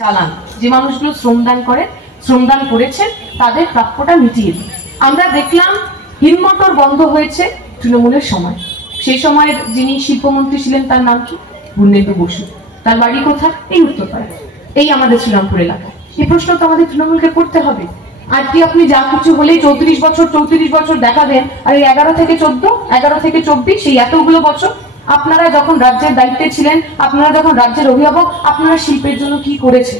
চালান যে মানুষগুলো শ্রমদান করেছেন তাদের প্রাপ্যটা মিটিয়ে দিন। আমরা দেখলাম হিন্দমোটর বন্ধ হয়েছে তৃণমূলের সময়। সেই সময়ের যিনি শিল্পমন্ত্রী ছিলেন তার নাম কি? বুন্দেন্দু বসু। তার বাড়ি কোথায়? এই উত্তরপাড়ায়, এই আমাদের শ্রীরামপুর এলাকায়। এই প্রশ্ন তো আমাদের তৃণমূলকে করতে হবে। আর কি আপনি যা কিছু হলেই 34 বছর দেখাবেন, আর এই 11 থেকে 14, 11 থেকে 24, এই এতগুলো বছর আপনারা যখন রাজ্যের দায়িত্বে ছিলেন, আপনারা যখন রাজ্যের অভিভাবক, আপনারা শিল্পের জন্য কি করেছে?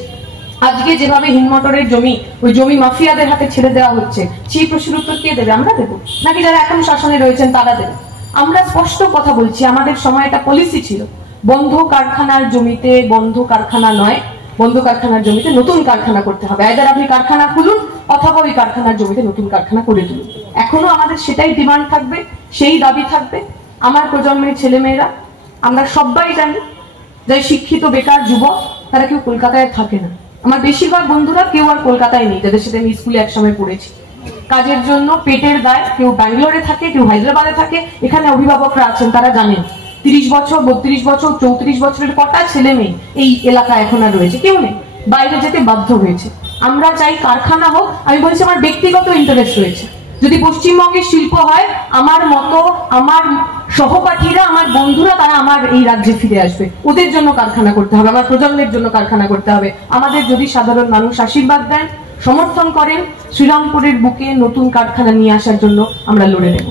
আজকে যেভাবে হিন্দমোটরের জমি ওই জমি মাফিয়াদের হাতে ছেড়ে দেওয়া হচ্ছে, সেই প্রশ্নের উত্তর কে দেবে? আমরা দেবো নাকি যারা এখন শাসনে রয়েছেন তারা দেবে? আমরা স্পষ্ট কথা বলছি, আমাদের সময় একটা পলিসি ছিল, বন্ধ কারখানার জমিতে বন্ধ কারখানা নয়, বন্ধ কারখানার জমিতে নতুন কারখানা করতে হবে। আইদার আপনি কারখানা খুলুন অথবা ওই কারখানার জমিতে নতুন কারখানা করে তুলুন। এখনো আমাদের সেটাই ডিমান্ড থাকবে, সেই দাবি থাকবে। আমার প্রজন্মের ছেলেমেয়েরা, আমরা সবাই জানি যে শিক্ষিত বেকার যুবক তারা কেউ কলকাতায় থাকে না। আমার বেশিরভাগ বন্ধুরা কেউ আর কলকাতায় নেই, যাদের সাথে আমি স্কুলে একসময় পড়েছি। কাজের জন্য পেটের দায় কেউ ব্যাঙ্গালোরে থাকে, কেউ হায়দ্রাবাদে থাকে। এখানে অভিভাবকরা আছেন, তারা জানেন 30 বছর, 32 বছর, 34 বছরের কটা ছেলে মেয়ে এই এলাকা এখন আর রয়েছে? কেউ নেই, বাইরে যেতে বাধ্য হয়েছে। আমরা চাই কারখানা হোক। আমি বলছি আমার ব্যক্তিগত ইন্টারেস্ট রয়েছে, যদি পশ্চিমবঙ্গে শিল্প হয়, আমার মতো, আমার সহপাঠীরা, আমার বন্ধুরা, তারা আমার এই রাজ্যে ফিরে আসবে। ওদের জন্য কারখানা করতে হবে, আমার প্রজন্মের জন্য কারখানা করতে হবে। আমাদের যদি সাধারণ মানুষ আশীর্বাদ দেন, সমর্থন করেন, শ্রীরামপুরের বুকে নতুন কারখানা নিয়ে আসার জন্য আমরা লড়ে নেব।